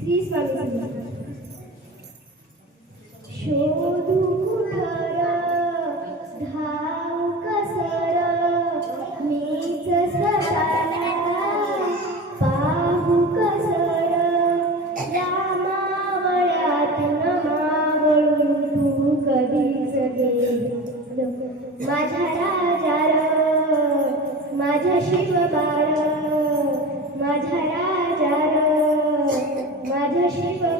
श्री स्वामी शोधू कुठं धाव कसर मीच सदा माझ्या राजार माझ्या शिवबार माझ्या राजार treasure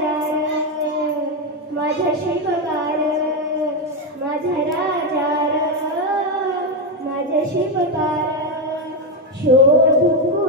राजा माझा शिल्पकार माझा राजा माझा शिल्पकार शोधू